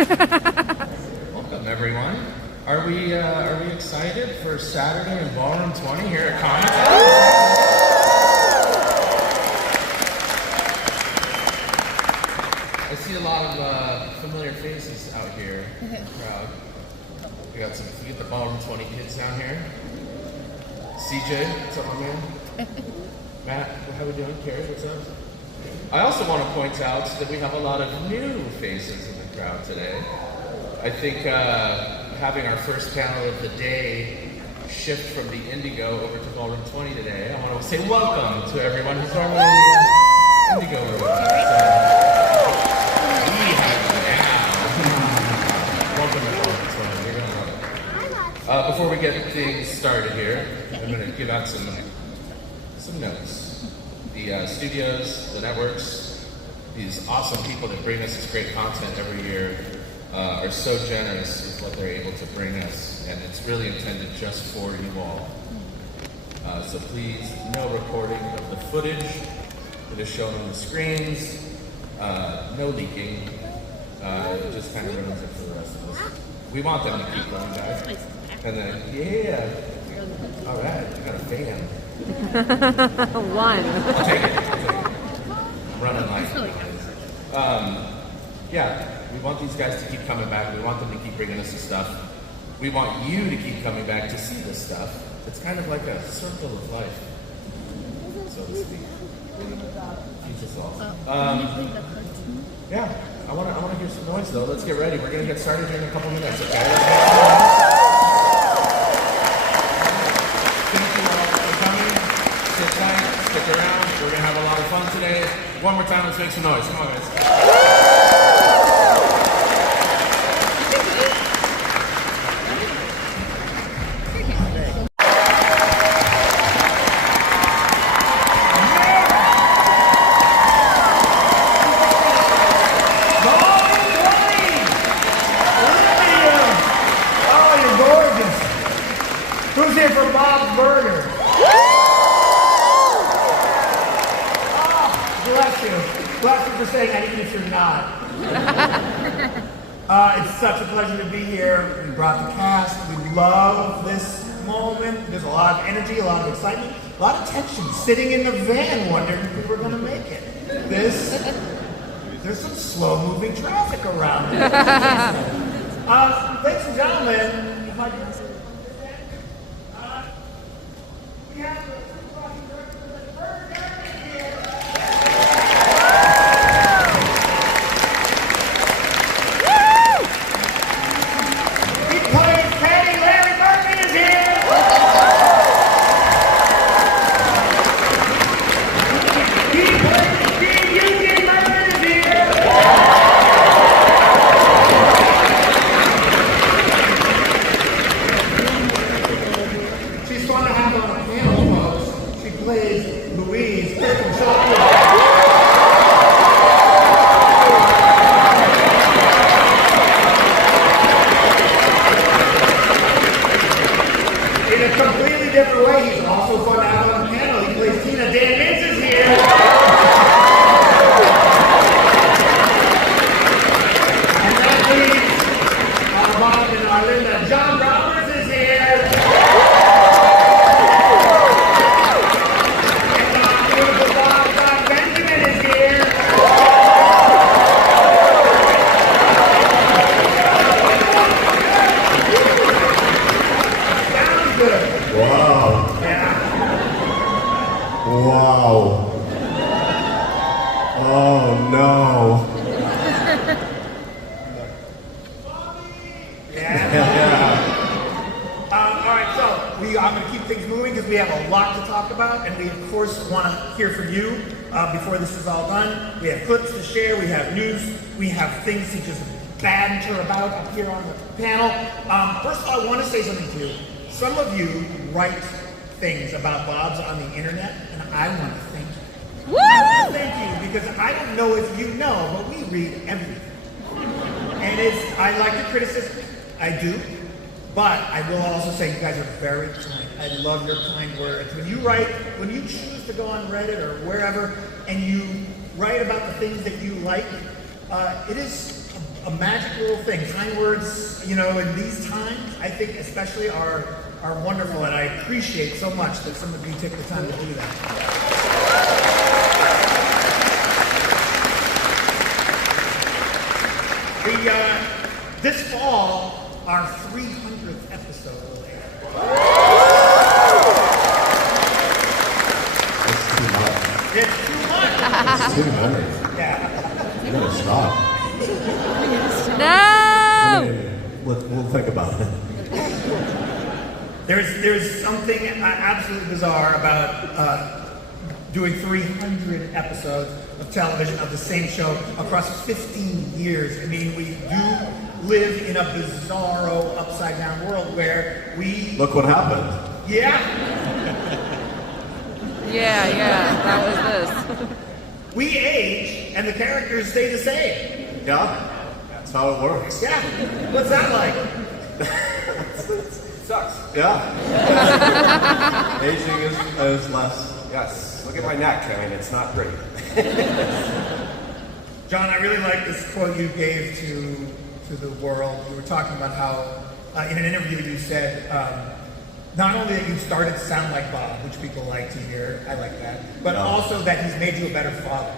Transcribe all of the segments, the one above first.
Welcome, everyone. Are we excited for Saturday in Ballroom 20 here at Comic Con? I see a lot of familiar faces out here in the crowd. We get the Ballroom 20 kids down here. CJ, what's up, my man? Matt, how we doing? Carrie, what's up? I also want to point out that we have a lot of new faces in the crowd today. I think having our first panel of the day shift from the Indigo over to Ballroom 20 today, I want to say welcome to everyone who's normally in the Indigo room. Welcome to Ballroom 20. You're going to love it. Before we get things started here, I'm going to give out some notes. The studios, the networks, these awesome people that bring us this great content every year are so generous with what they're able to bring us, and it's really intended just for you all. So please, no recording of the footage that is shown on the screens, no leaking, it just kind of ruins it for the rest of us. We want them to keep going back. And then, yeah, all right, I got a fan. One. I'll take it. I'm running like yeah, we want these guys to keep coming back. We want them to keep bringing us the stuff. We want you to keep coming back to see this stuff. It's kind of like a circle of life, so to speak. Keeps us all. Yeah, I want to hear some noise though. Let's get ready. We're gonna get started here in a couple minutes. Okay. Sit tight, stick around. We're going to have a lot of fun today. One more time, let's make some noise. Come on, guys. Oh, you're gorgeous. Who's here for Bob's Burger? Bless you for saying that, even if you're not. It's such a pleasure to be here. We brought the cast. We love this moment. There's a lot of energy, a lot of excitement, a lot of tension. Sitting in the van, wondering if we were going to make it. There's some slow-moving traffic around here. Ladies and gentlemen, if I can say we have the director of the burger here. I'm going to keep things moving because we have a lot to talk about, and we of course want to hear from you before this is all done. We have clips to share, we have news, we have things to just banter about up here on the panel. First of all, I want to say something to you. Some of you write things about Bob's on the internet, and I want to thank you. Woo! I want to thank you because I don't know if you know, but we read everything. And I like the criticism, I do. But I will also say you guys are very kind. I love your kind words. When you write, when you choose to go on Reddit or wherever, and you write about the things that you like, it is a a magic little thing. Kind words, you know, in these times, I think especially are wonderful, and I appreciate so much that some of you take the time to do that. This fall, our 300th episode will air. It's too much. It's 200. Yeah. You gotta stop. No! We'll think about it. There's something absolutely bizarre about doing 300 episodes of television of the same show across 15 years. I mean, we do live in a bizarro, upside-down world where we... Look what happened. Yeah. Yeah, that was this. We age, and the characters stay the same. Yeah, that's how it works. Yeah. What's that like? Sucks. Yeah. Aging is less. Yes. Look at my neck. I mean, it's not pretty. John, I really like this quote you gave to the world. You were talking about how, in an interview, you said, not only that you started to sound like Bob, which people like to hear, I like that, but also that he's made you a better father.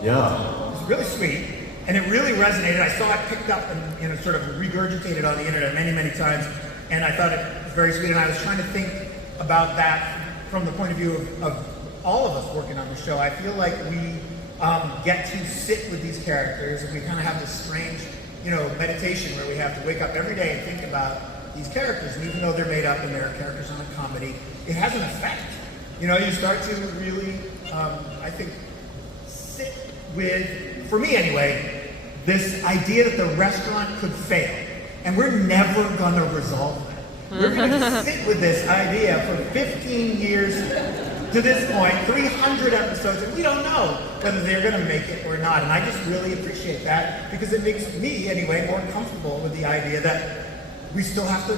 Yeah. It's really sweet, and it really resonated. I saw it picked up and sort of regurgitated on the internet many, many times, and I thought it was very sweet, and I was trying to think about that from the point of view of all of us working on the show. I feel like we get to sit with these characters, and we kind of have this strange, meditation where we have to wake up every day and think about these characters, and even though they're made up and they're characters on a comedy, it has an effect. You start to really, I think, sit with, for me anyway, this idea that the restaurant could fail, and we're never going to resolve that. We're going to sit with this idea for 15 years to this point, 300 episodes, and we don't know whether they're going to make it or not. And I just really appreciate that because it makes me, anyway, more comfortable with the idea that we still have to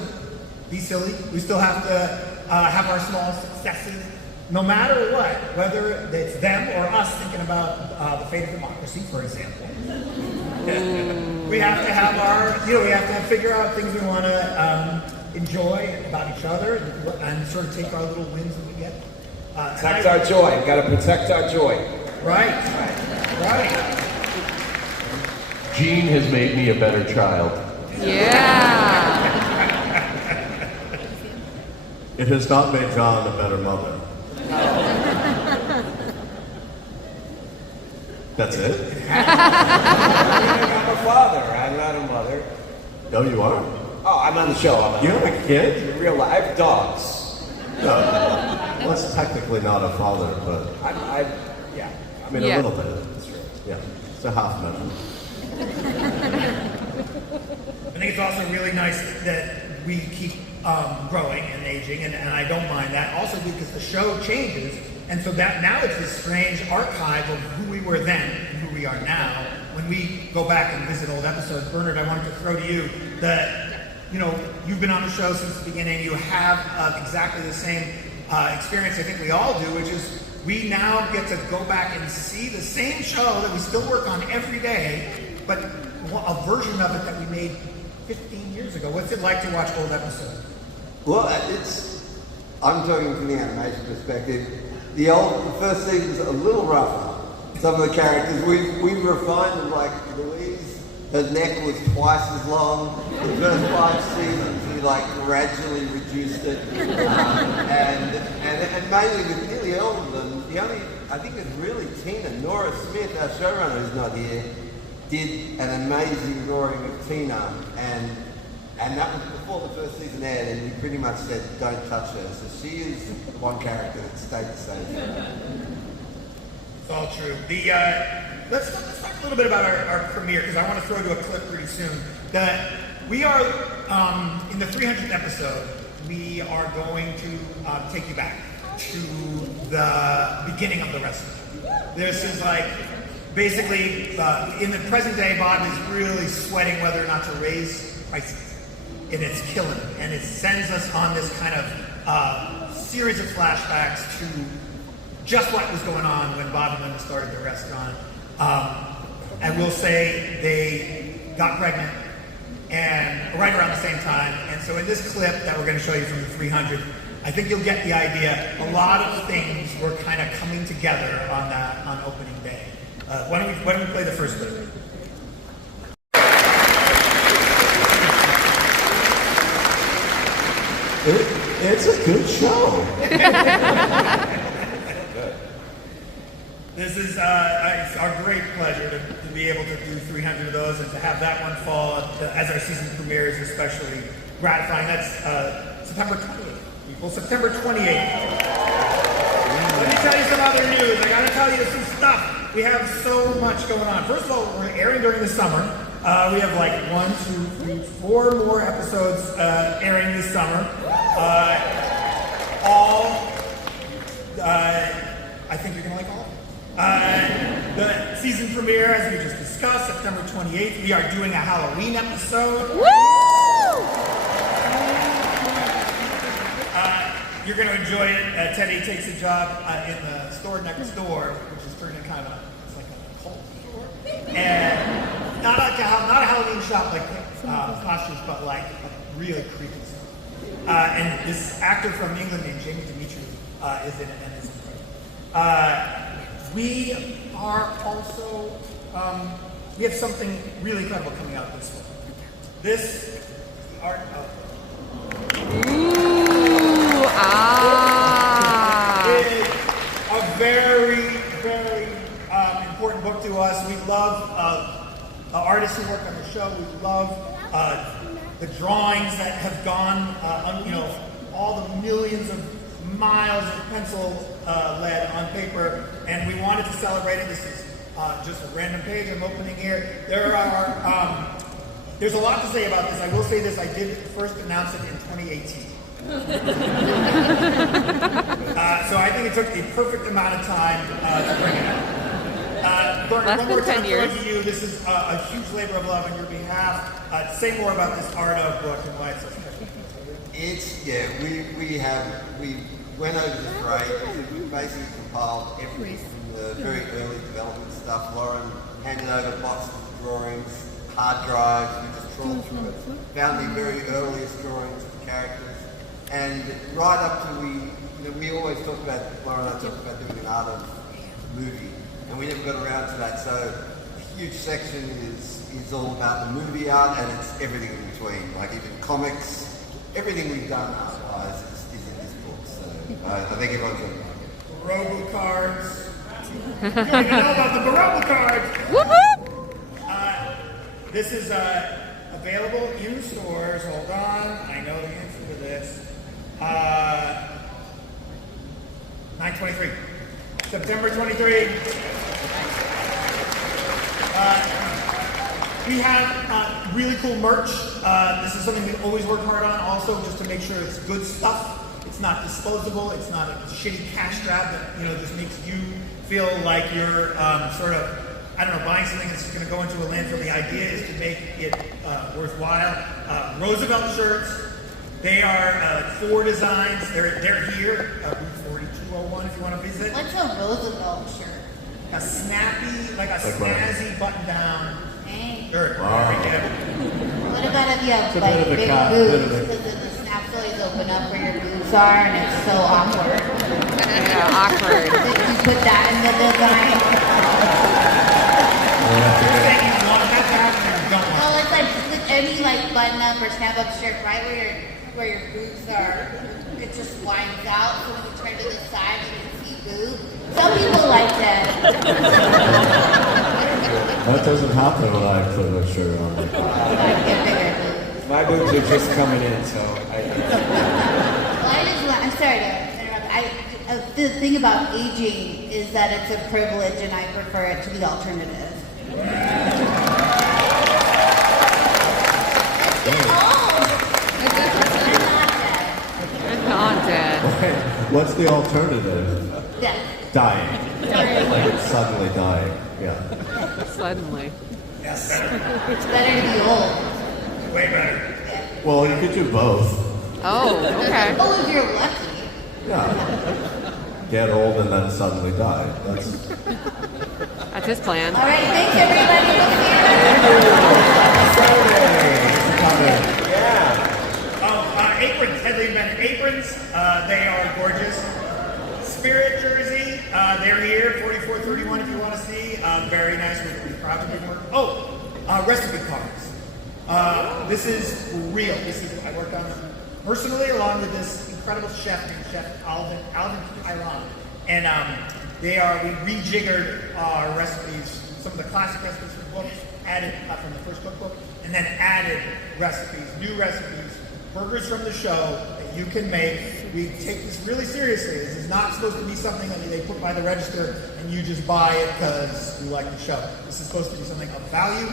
be silly. We still have to have our small successes, no matter what, whether it's them or us thinking about the fate of democracy, for example. We have to have we have to figure out things we want to enjoy about each other and sort of take our little wins that we get. Protect our joy. We've got to protect our joy. Right. Gene has made me a better child. Yeah. It has not made John a better mother. That's it? I'm a father. I'm not a mother. No, you are. Oh, I'm on the show. You have a kid? In real life. I have dogs. No. Well, it's technically not a father, but I mean Yeah. a little bit. That's true. Yeah, it's a half measure. I think it's also really nice that we keep growing and aging, and I don't mind that. Also because the show changes, and so that now it's this strange archive of who we were then and who we are now. When we go back and visit old episodes, Bernard, I wanted to throw to you that you've been on the show since the beginning. You have exactly the same experience I think we all do, which is we now get to go back and see the same show that we still work on every day, but a version of it that we made 15 years ago. What's it like to watch old episodes? Well, I'm talking from the animation perspective. The first season's a little rougher. Some of the characters, we refined them, like Louise, her neck was twice as long. The first 5 seasons, we gradually reduced it. And mainly with nearly all of them, I think it's really Tina. Nora Smith, our showrunner who's not here, did an amazing drawing of Tina, and that was before the first season aired, and we pretty much said, don't touch her. So she is the one character that stayed the same. It's all true. Let's talk a little bit about our premiere, because I want to throw to a clip pretty soon. We are, in the 300th episode, we are going to take you back to the beginning of the restaurant. This is basically, in the present day, Bob is really sweating whether or not to raise prices. And it's killing him. And it sends us on this kind of series of flashbacks to just what was going on when Bob and Linda started the restaurant. I will say got pregnant, and right around the same time. And so in this clip that we're going to show you from the 300, I think you'll get the idea. A lot of things were kind of coming together on opening day. Why don't we play the first clip? It's a good show. This is it's our great pleasure to be able to do 300 of those and to have that one fall as our season premieres, especially gratifying. That's September 28th. People, September 28th. Let me tell you some other news. I gotta tell you some stuff. We have so much going on. First of all, we're airing during the summer. We have like 1, 2, 3, 4 more episodes airing this summer. I think you're gonna like all of them. The season premiere, as we just discussed, September 28th. We are doing a Halloween episode. Woo! You're going to enjoy it. Teddy takes a job in the store next door, which is turning kind of it's like a cult store, and not a Halloween shop like costumes, but like really creepy stuff. And this actor from England named Jamie Dimitri is in it, and it's incredible. We are also, we have something really incredible coming out this fall. This art is a very, very important book to us. We love artists who work on the show. We love the drawings that have gone, all the millions of miles of pencil lead on paper, and we wanted to celebrate it. This is just a random page I'm opening here. There's a lot to say about this. I will say this, I did first announce it in 2018. So I think it took the perfect amount of time to bring it out. Gordon, one more time to you. This is a huge labor of love on your behalf. Say more about this art of book and why it's so special. We went over the break. We basically compiled everything from the very early development stuff. Lauren handed over boxes of drawings, hard drives. We just trawled through it, found the very earliest drawings of the characters, and right up to we always talk about, Lauren and I talked about doing an art of movie, and we never got around to that. So a huge section is all about the movie art, and it's everything in between, like even comics. Everything we've done art-wise is in this book, so I think everyone's going to like it. Barobo cards. You don't even know about the Barobo cards. Woohoo! This is available in stores. Hold on, I know the answer to this. 9/23, September 23. We have really cool merch. This is something we always work hard on also, just to make sure it's good stuff. It's not disposable. It's not a shitty cash grab that just makes you feel like you're buying something that's going to go into a landfill. The idea is to make it worthwhile. Roosevelt shirts. They are 4 designs. They're here. Route 4201 if you want to visit. What's a Roosevelt shirt? A snappy, like a snazzy button-down. Sure. Wow. What about if you have like big boobs? Because then the snaps always open up where your boobs are, and it's so awkward. Yeah, awkward. Did you put that in the design? Well, it's like with any like button-up or snap-up shirt, right where your boobs are, it just winds out. So when you turn to the side, you can see boobs. Some people like that. That doesn't happen when I put a shirt on. My boobs are just coming in, so I'm sorry to interrupt. The thing about aging is that it's a privilege, and I prefer it to be alternative. I'm not dead. What's the alternative? Death. Dying. Like suddenly dying. Yeah. Suddenly. Yes. It's better to be old. Way better. Well, you could do both. Oh, okay. Oh, if you're lucky. Yeah. Get old and then suddenly die. That's his plan. All right, thanks everybody. We'll see you. Spirit jersey. They're here, 4431 if you want to see. Very nice. We're proud to be working. Oh, recipe cards. This is real. I worked on them personally along with this incredible chef named Chef Alvin Kailan. And we rejiggered our recipes, some of the classic recipes from books, added from the first cookbook, and then added recipes, new recipes, burgers from the show that you can make. We take this really seriously. This is not supposed to be something that they put by the register and you just buy it because you like the show. This is supposed to be something of value.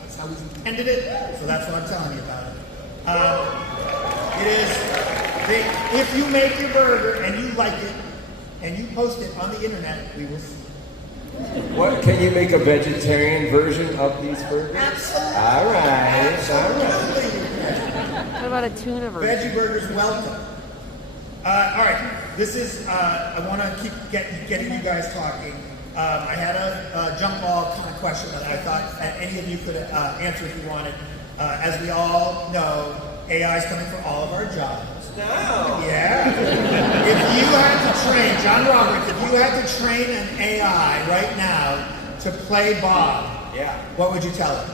That's how we intended it, so that's what I'm telling you about it. If you make your burger and you like it, and you post it on the internet, we will see. What, can you make a vegetarian version of these burgers? Absolutely. All right. What about a tuna version? Veggie burgers, welcome. All right, this is, I want to keep getting you guys talking. I had a jump ball kind of question that I thought any of you could answer if you wanted. As we all know, AI is coming for all of our jobs. No. Yeah. If you had to train, John Roberts, if you had to train an AI right now to play Bob, Yeah. what would you tell him?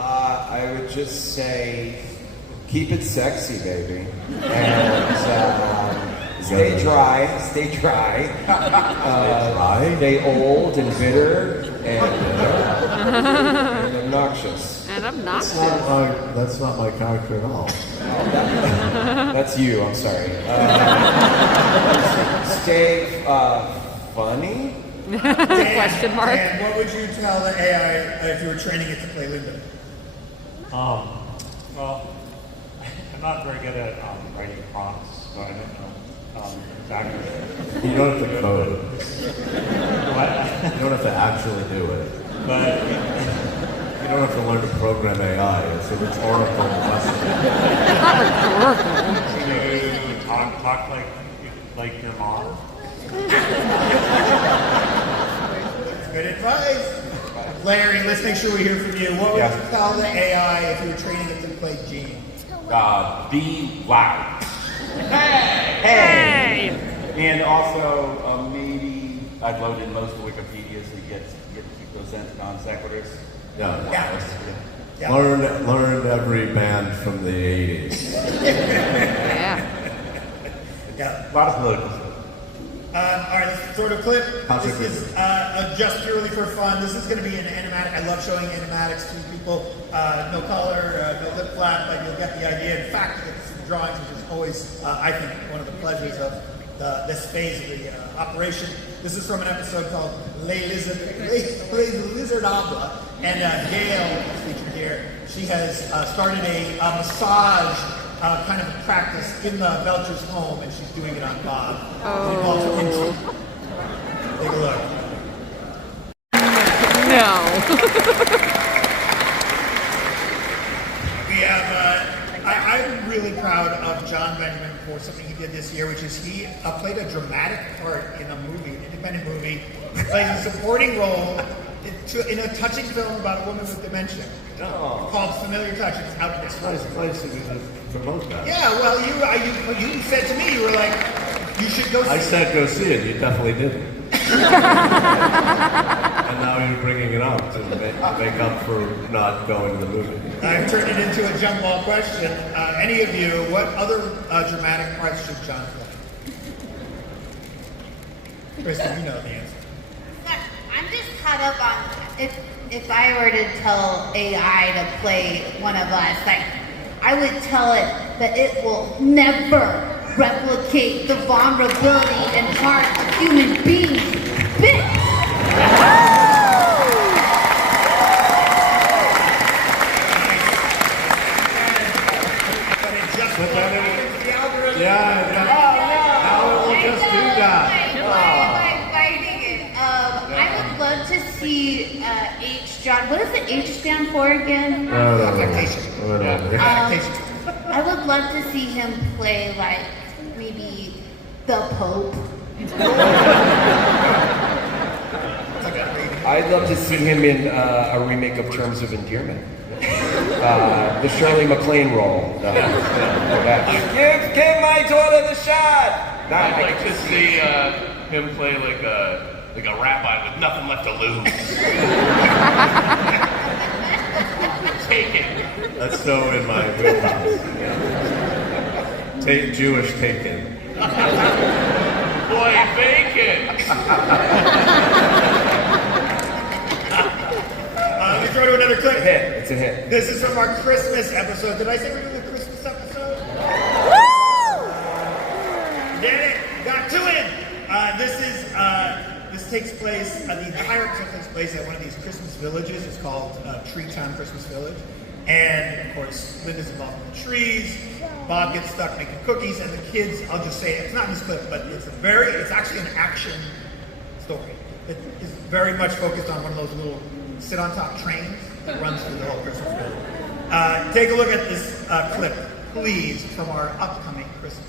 I would just say, keep it sexy, baby. And stay dry. Stay old and bitter and obnoxious. And obnoxious. That's not my character at all. That's you, I'm sorry. Stay funny? Question mark. And what would you tell the AI if you were training it to play Linda? Well, I'm not very good at writing prompts, so I don't know exactly. You don't have to code. What? You don't have to actually do it. But You don't have to learn to program AI. It's a rhetorical question. you talk like your mom. Good advice. Larry, let's make sure we hear from you. What would you tell the AI if you were training it to play Gene? Be loud. Hey! And also, maybe I'd load in most of Wikipedia so you get to keep those non sequiturs. Yeah. Yeah. Learn every band from the 80s. Yeah. Yeah. A lot of political stuff. All right, this sort of clip. How's This it is just purely for fun. This is going to be an animatic. I love showing animatics to people. No color, no lip flap, but you'll get the idea. In fact, you get to see the drawings, which is always, I think, one of the pleasures of this phase of the operation. This is from an episode called Les Lizardables, and Gail is featured here. She has started a massage kind of a practice in the Belcher's home, and she's doing it on Bob. Oh. Take a look. No. We have, I'm really proud of John Benjamin for something he did this year, which is he played a dramatic part in a movie, an independent movie. He plays a supporting role in a touching film about a woman with dementia called Familiar Touch. It's out there. It's nice place to promote that. Yeah, well, you said to me, you were like, you should go see I it. said go see it. You definitely didn't. And now you're bringing it up to make up for not going to the movie. I've turned it into a jump ball question. Any of you, what other dramatic parts should John play? Kristen, you know the answer. I'm just caught up on if I were to tell AI to play one of us, like I would tell it that it will never replicate the vulnerability and heart of human beings. Bitch! But it just Put that in. the algorithm. Yeah, now it will just do that. Why am I fighting it? I would love to see H. John. What does the H stand for again? Affectation. I would love to see him play like maybe the Pope. I'd love to see him in a remake of Terms of Endearment. The Shirley MacLaine role. Give my daughter the shot! I'd like to see him play like a rabbi with nothing left to lose. Taken. That's so in my wheelhouse. Jewish taken. Boy, bacon. Let me throw to another clip. It's a hit. This is from our Christmas episode. Did I say we're doing a Christmas episode? Did it? Got to it. This takes place. The entire episode takes place at one of these Christmas villages. It's called Tree Town Christmas Village, and of course, Linda's involved in the trees. Bob gets stuck making cookies, and the kids. I'll just say it's not in this clip, but it's actually an action story. It is very much focused on one of those little sit-on-top trains that runs through the whole Christmas village. Take a look at this clip, please, from our upcoming Christmas.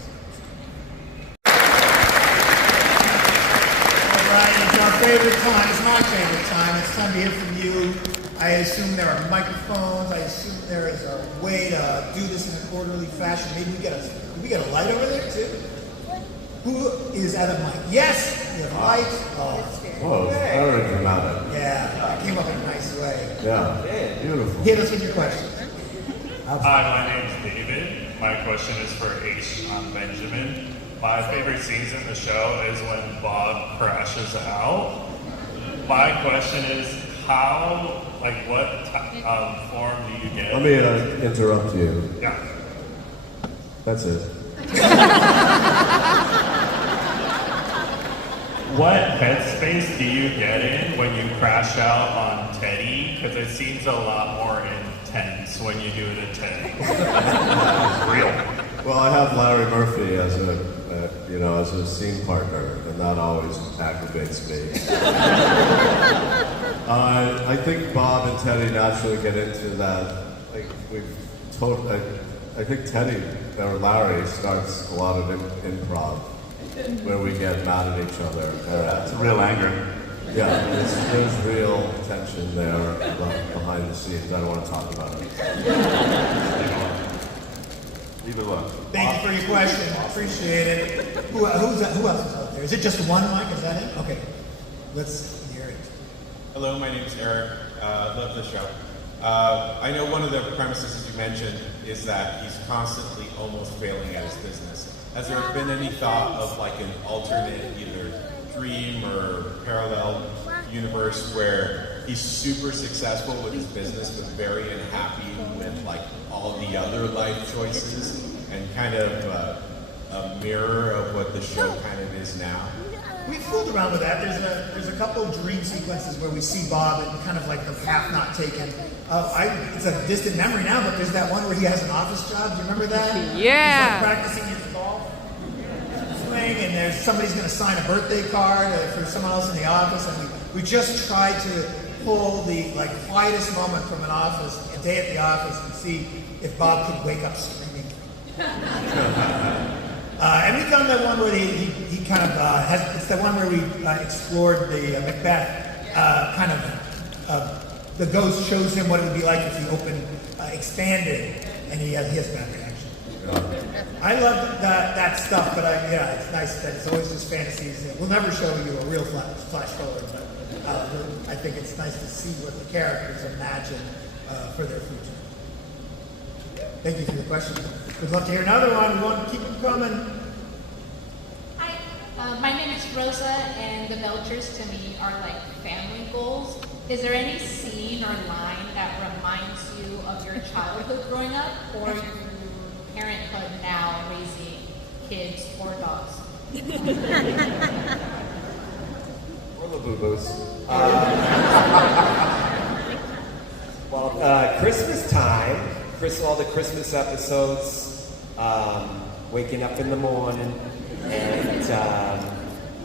All right, it's our favorite time. It's my favorite time. It's time to hear from you. I assume there are microphones. I assume there is a way to do this in an orderly fashion. Maybe we get a light over there too. Who is at a mic? Yes, we have a light. Whoa, very dramatic. Yeah, it came up in a nice way. Yeah, beautiful. Hit us with your questions. Hi, my name's David. My question is for H. Benjamin. My favorite scenes in the show is when Bob crashes out. My question is, what form do you get? Let me interrupt you. Yeah. That's it. What headspace do you get in when you crash out on Teddy? Because it seems a lot more intense when you do it at Teddy. Real. Well, I have Larry Murphy as a scene partner, and that always aggravates me. I think Bob and Teddy naturally get into that. I think Teddy or Larry starts a lot of improv where we get mad at each other. It's real anger. Yeah, there's real tension there behind the scenes. I don't want to talk about it. Leave it alone. Thank you for your question. Appreciate it. Who else is out there? Is it just one mic? Is that it? Okay. Let's hear it. Hello, my name is Eric. Love the show. I know one of the premises, as you mentioned, is that he's constantly almost failing at his business. Has there been any thought of like an alternate, either dream or parallel universe where he's super successful with his business but very unhappy with like all the other life choices, and kind of a mirror of what the show kind of is now? We fooled around with that. There's a couple dream sequences where we see Bob and kind of like the path not taken. It's a distant memory now, but there's that one where he has an office job. Do you remember that? Yeah. He's like practicing his golf swing, and there's somebody's going to sign a birthday card for someone else in the office, and we just tried to pull the like quietest moment from a day at the office, and see if Bob could wake up screaming. And we've done that one where he kind of it's the one where we explored the Macbeth kind of the ghost shows him what it would be like if the open expanded, and he has bad reaction. I love that stuff, but it's nice that it's always just fantasies. We'll never show you a real flash forward, but I think it's nice to see what the characters imagine for their future. Thank you for the question. We'd love to hear another one. We want to keep them coming. Hi, my name is Rosa, and the Belchers to me are like family goals. Is there any scene or line that reminds you of your childhood growing up, or your parenthood now raising kids or dogs? Or the boo-boos. Christmas time, all the Christmas episodes, waking up in the morning, and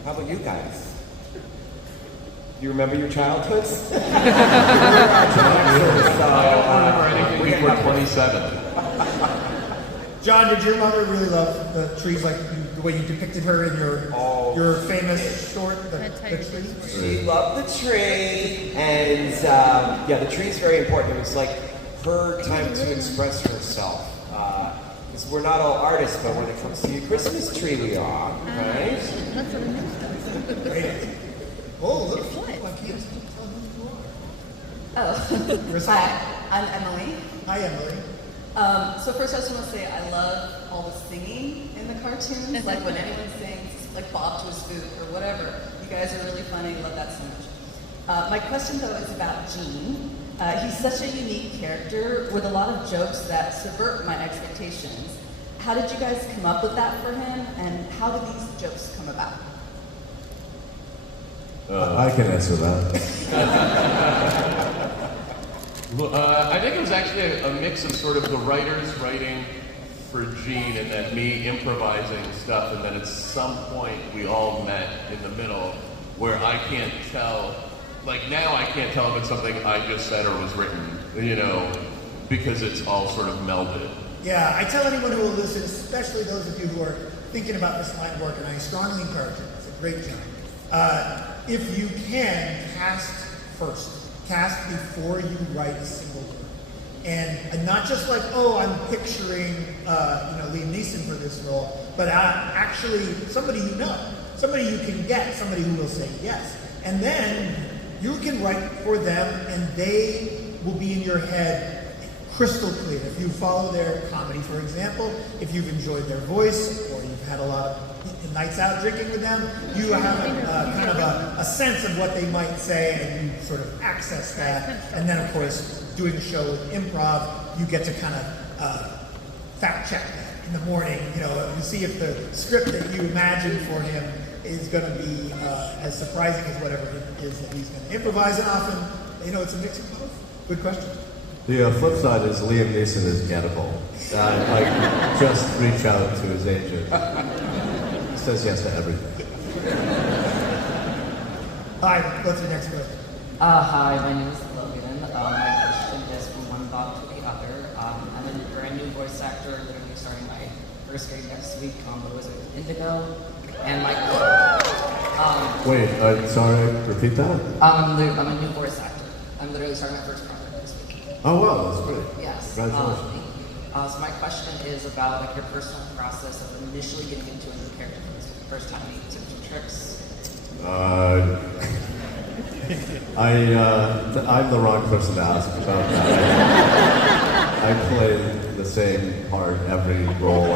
how about you guys? Do you remember your childhoods? I don't remember anything before 27. John, did your mother really love the trees like the way you depicted her in your famous short, the tree? She loved the tree, and the tree is very important. It was like her time to express herself. Because we're not all artists, but when it comes to your Christmas tree, we are, right? Oh, look. I can't tell who you are. Oh, hi, I'm Emily. Hi, Emily. So first I just want to say I love all the singing in the cartoons. Like when anyone sings, like Bob to his boot or whatever. You guys are really funny. Love that so much. My question though is about Gene. He's such a unique character with a lot of jokes that subvert my expectations. How did you guys come up with that for him, and how did these jokes come about? I can answer that. I think it was actually a mix of sort of the writers writing for Gene and then me improvising stuff, and then at some point we all met in the middle where I can't tell, like now I can't tell if it's something I just said or was written, you know, because it's all sort of melded. Yeah, I tell anyone who will listen, especially those of you who are thinking about this line of work, and I strongly encourage it. It's a great job. If you can, cast first. Cast before you write a single word. And not just like, oh, I'm picturing Liam Neeson for this role, but actually somebody you know, somebody you can get, somebody who will say yes. And then you can write for them and they will be in your head crystal clear. If you follow their comedy, for example, if you've enjoyed their voice or you've had a lot of nights out drinking with them, you have kind of a sense of what they might say and you sort of access that. And then, of course, doing a show with improv, you get to kind of fact check that in the morning. You see if the script that you imagine for him is going to be as surprising as whatever it is that he's going to improvise. And often, it's a mix of both. Good question. The flip side is Liam Neeson is gettable. Just reach out to his agent. He says yes to everything. Hi, what's your next question? Hi, my name is Logan. My question is from one thought to the other. I'm a brand new voice actor, literally starting my first grade next week on What Was It with Indigo. And my Wait, sorry, repeat that? I'm a new voice actor. I'm literally starting my first project this week. Oh wow, that's great. Yes. Congratulations. Thank you. So my question is about your personal process of initially getting into a new character for the first time, any tips and tricks? I'm the wrong person to ask about that. I play the same part every role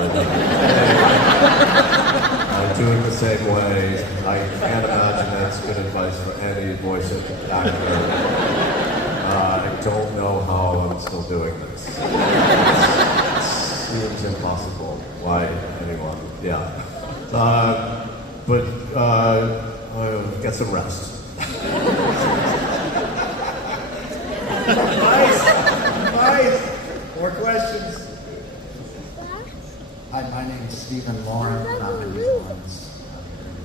I do it the same way. I can't imagine that's good advice for any voice actor. I don't know how I'm still doing this. It seems impossible. Why anyone? Yeah. But get some rest. Nice. More questions. Hi, my name is Stephen Lauren, and I'm in New Orleans.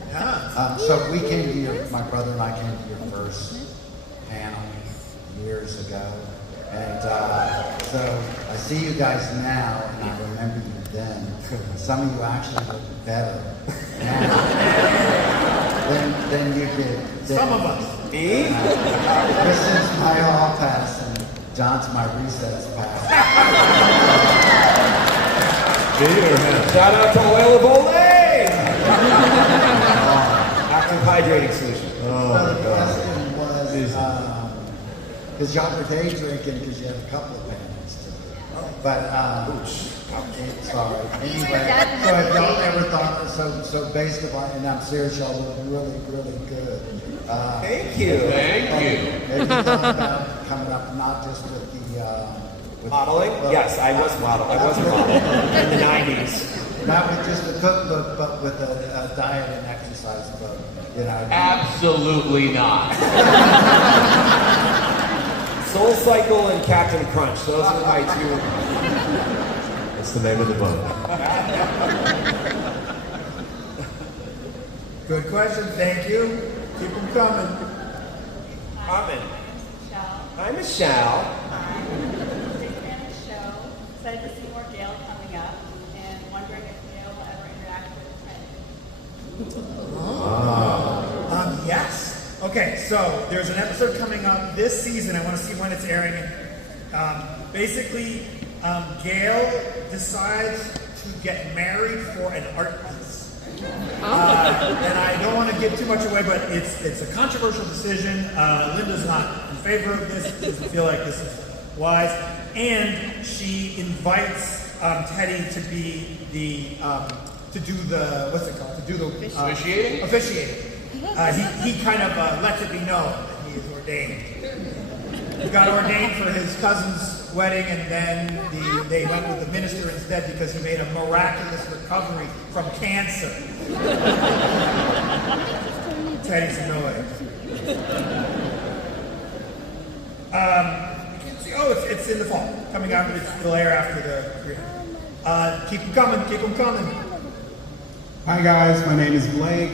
Yeah. So we came to my brother and I came to your first panel years ago. And so I see you guys now, and I remember you then. Some of you actually look better now than you did then. Some of us. Me? This is my hall pass, and John's my recess pass. Shout out to Oil of Olay! Active hydrating solution. So the question was, because y'all were day drinking because you had a couple of panels to do. But, sorry. Anyway, so have y'all ever thought, so based upon, and I'm serious, y'all look really, really good. Thank you. Have you thought about coming up not just with the... with modeling? Yes, I was a model in the 90s. Not with just the cookbook, but with a diet and exercise book. Absolutely not. Soul Cycle and Captain Crunch. Those are my two. That's the name of the book. Good question. Thank you. Keep them coming. Carmen. Hi, Michelle. Big fan of the show. Excited to see more Gail coming up, and wondering if Gail will ever interact with Fred. Yes. Okay, so there's an episode coming up this season. I want to see when it's airing. Basically, Gail decides to get married for an art piece. And I don't want to give too much away, but it's a controversial decision. Linda's not in favor of this, doesn't feel like this is wise. And she invites Teddy to be to do the, what's it called? To do the officiating? Officiating. He kind of lets it be known that he is ordained. He got ordained for his cousin's wedding, and then they went with the minister instead because he made a miraculous recovery from cancer. Teddy's annoyed. You can see, it's in the fall, coming out, it'll air after the keep them coming, keep them coming. Hi guys, my name is Blake.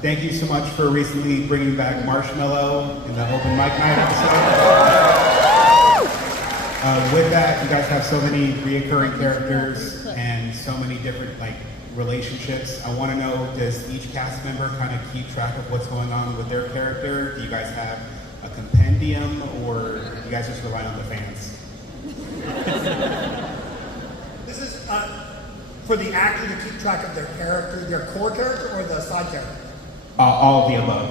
Thank you so much for recently bringing back Marshmallow in the open mic night episode. With that, you guys have so many reoccurring characters and so many different relationships. I want to know, does each cast member kind of keep track of what's going on with their character? Do you guys have a compendium, or do you guys just rely on the fans? This is for the actor to keep track of their character, their core character, or the side character? All of the above.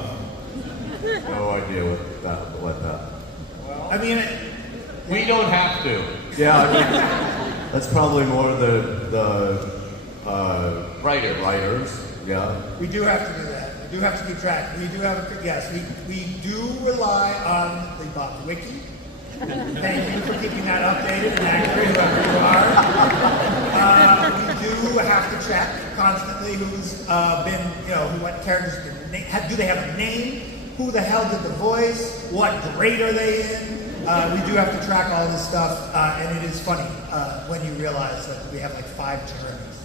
No idea what that. I mean, we don't have to. Yeah, I mean, that's probably more the writers. Yeah. We do have to do that. We do have to keep track. We do have we do rely on the Bob Wiki. Thank you for keeping that updated and accurate, whoever you are. We do have to check constantly who's been, what characters do they have a name? Who the hell did the voice? What grade are they in? We do have to track all this stuff, and it is funny when you realize that we have 5 Jeremys.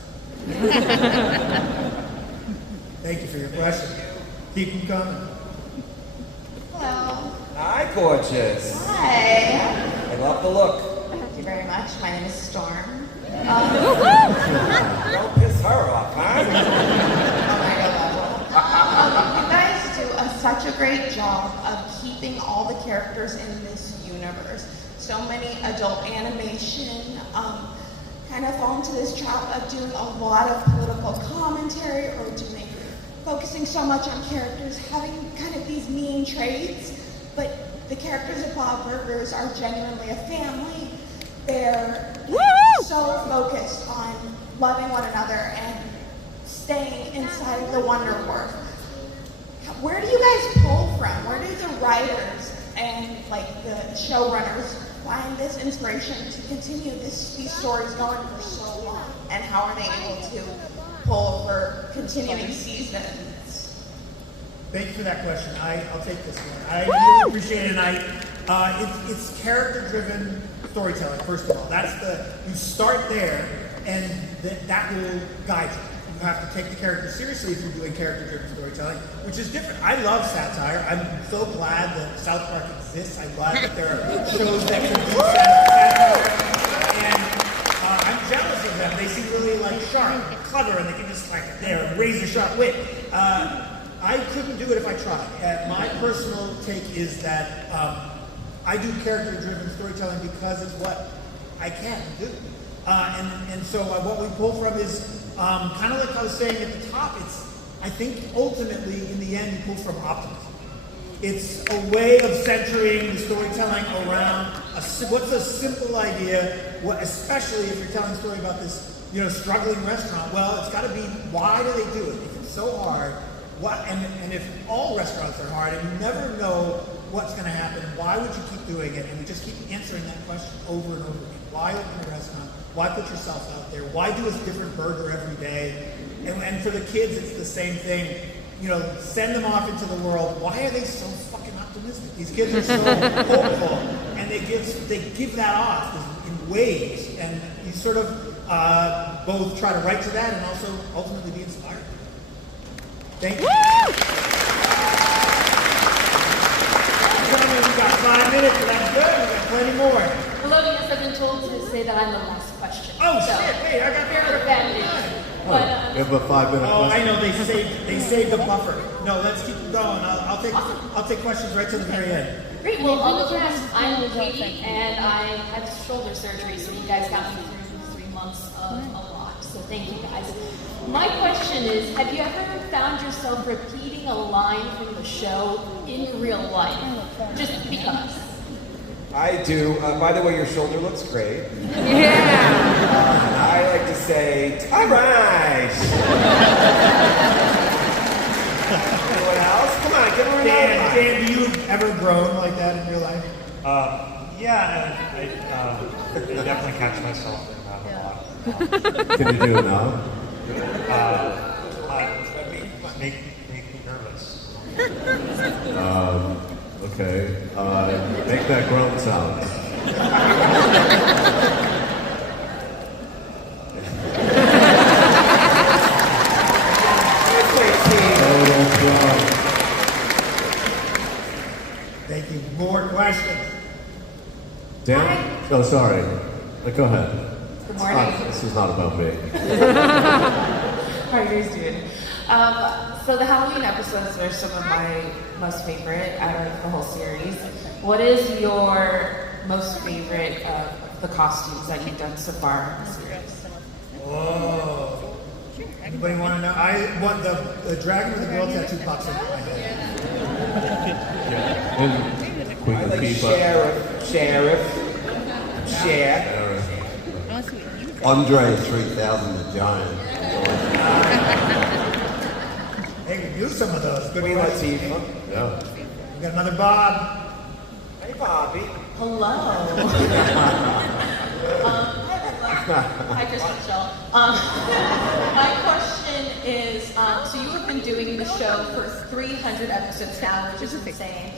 Thank you for your question. Keep them coming. Hello. Hi, gorgeous. Hi. I love the look. Thank you very much. My name is Storm. Don't piss her off, huh? You guys do such a great job of keeping all the characters in this universe. So many adult animation kind of fall into this trap of doing a lot of political commentary or focusing so much on characters having kind of these mean traits, but the characters of Bob Burgers are genuinely a family. They're so focused on loving one another and staying inside of the Wonder Wharf. Where do you guys pull from? Where do the writers and the showrunners find this inspiration to continue these stories going for so long? And how are they able to pull for continuing seasons? Thank you for that question. I'll take this one. I really appreciate it. It's character-driven storytelling. First of all, you start there, and that will guide you. You have to take the character seriously if you're doing character-driven storytelling, which is different. I love satire. I'm so glad that South Park exists. I'm glad that there are shows that can do satire. And I'm jealous of them. They seem really sharp and clever, and they can just they're razor-sharp wit. I couldn't do it if I tried. My personal take is that I do character-driven storytelling because it's what I can do. And so what we pull from is kind of like I was saying at the top, I think ultimately in the end you pull from optimism. It's a way of centering the storytelling around what's a simple idea, especially if you're telling a story about this struggling restaurant. Well, it's got to be, why do they do it? If it's so hard, and if all restaurants are hard and you never know what's going to happen, why would you keep doing it? And we just keep answering that question over and over again. Why open a restaurant? Why put yourself out there? Why do a different burger every day? And for the kids, it's the same thing. Send them off into the world. Why are they so fucking optimistic? These kids are so hopeful, and they give that off in waves, and you sort of both try to write to that and also ultimately be inspired. Thank you. We've got 5 minutes, so that's good. We've got plenty more. Hello, yes, I've been told to say that I'm the last question. Oh shit! Wait, I got there. Bad news. But, You have a 5-minute Oh, question. I know they saved the buffer. No, let's keep going. I'll take questions right to the very end. Great. Well, on the cast, I'm Katie, and I had shoulder surgery, so you guys got me through 3 months of a lot. So thank you guys. My question is, have you ever found yourself repeating a line from the show in real life? Just because. I do. By the way, your shoulder looks great. Yeah. I like to say, all right. Anyone else? Come on, give her another line. Dan, do you ever groan like that in real life? Yeah, I definitely catch myself in that a lot. Can you do it now? Make me nervous. Okay. Make that groan sound. Thank you. More questions? Dan? Oh, sorry. Go ahead. Good morning. This is not about me. How are you guys doing? So the Halloween episodes are some of my most favorite out of the whole series. What is your most favorite of the costumes that you've done so far in the series? Whoa. Anybody want to know? I want the dragon with the girl tattoo pops up in my head. Queen I of like Keep Up. Sheriff. Andre 3000, the giant. Hey, we do some of those. Good Queen questions. Latifah. Yeah. We got another Bob. Hey, Bobby. Hello. Hi, Chris Michelle. My question is, so you have been doing the show for 300 episodes now, which is insane.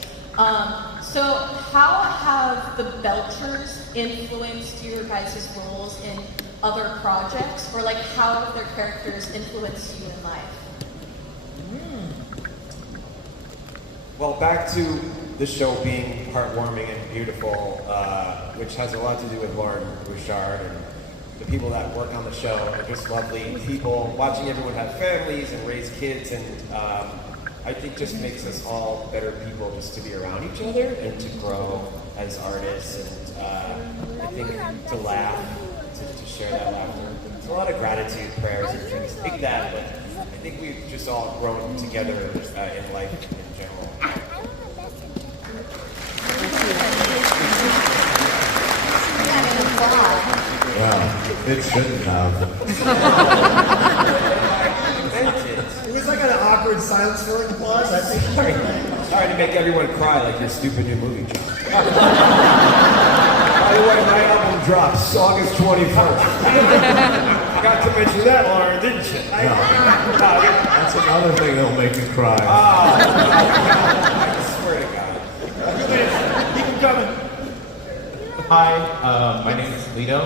So how have the Belchers influenced your guys' roles in other projects? Or like how have their characters influenced you in life? Well, back to the show being heartwarming and beautiful, which has a lot to do with Lauren Bouchard and the people that work on the show are just lovely people. Watching everyone have families and raise kids, and I think just makes us all better people just to be around each other and to grow as artists, and I think to laugh, to share that laughter. There's a lot of gratitude, prayers, and things like that, but I think we've just all grown together in life in general. Yeah, it shouldn't have. It was like an awkward silence-filling applause. I think. Sorry to make everyone cry like your stupid new movie, John. By the way, my album drops August 21st. Got to mention that, Lauren, didn't you? That's another thing that'll make you cry. I swear to God. Keep them coming. Hi, my name is Lito.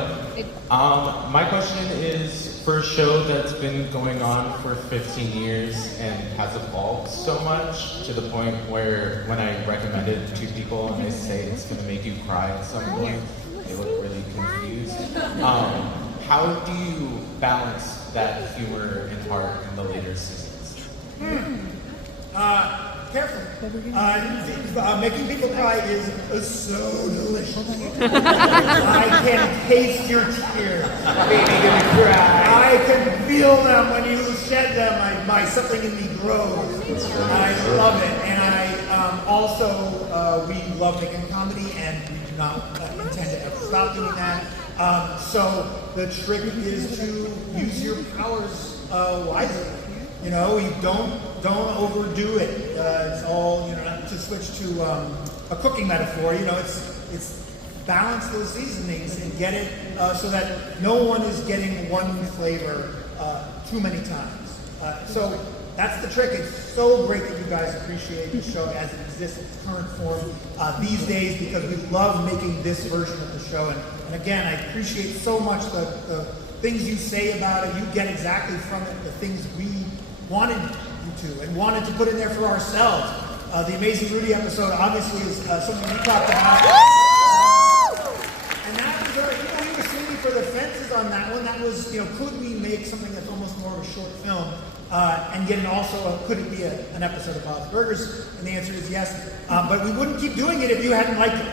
My question is, for a show that's been going on for 15 years and has evolved so much to the point where when I recommend it to people and they say it's going to make you cry at some point, they look really confused. How do you balance that humor and heart in the later seasons? Careful. Making people cry is so delicious. I can taste your tears. I can feel them when you shed them. Something in me grows. I love it. And also, we love making comedy, and we do not intend to ever stop doing that. So the trick is to use your powers wisely. You know, you don't overdo it. It's all, not to switch to a cooking metaphor. It's balance those seasonings and get it so that no one is getting one flavor too many times. So that's the trick. It's so great that you guys appreciate the show as it exists in its current form these days, because we love making this version of the show. And again, I appreciate so much the things you say about it. You get exactly from it the things we wanted you to and wanted to put in there for ourselves. The Amazing Rudy episode obviously is something we talked about. And that was, we were swinging for the fences on that one. That was, could we make something that's almost more of a short film? and get also, could it be an episode of Bob's Burgers? And the answer is yes. But we wouldn't keep doing it if you hadn't liked it.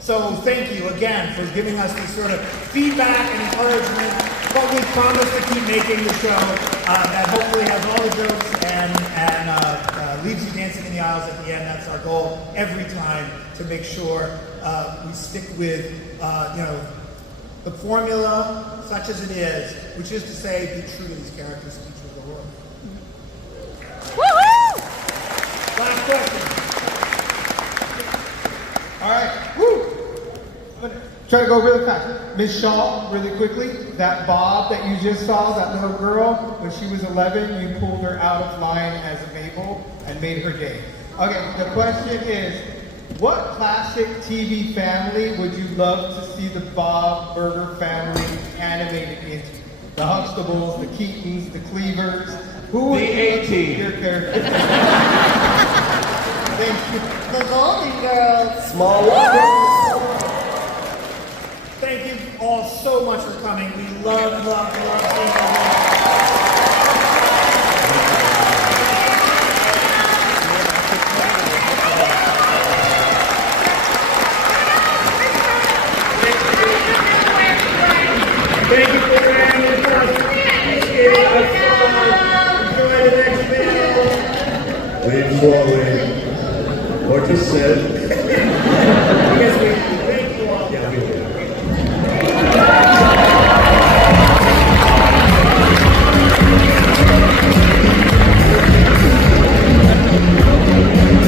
So thank you again for giving us this sort of feedback and encouragement. But we promise to keep making the show that hopefully has all the jokes and leaves you dancing in the aisles at the end. That's our goal every time, to make sure we stick with the formula, such as it is, which is to say, be true to these characters and be true to the world. Woohoo! Last question. All right. Woo! I'm gonna try to go really fast. Miss Shaw, really quickly. That Bob that you just saw, that little girl, when she was 11, you pulled her out of line as a Mabel and made her day. Okay, the question is, what classic TV family would you love to see the Bob Burger family animated into? The Huxtables, the Keatons, the Cleavers. Who would you love to see your character? Thank you. The Golden Girls. Small Thank you all so much for coming. We love seeing you. Thank you for being with us. Appreciate it. Enjoy the next video. Lean slowly, or just sit.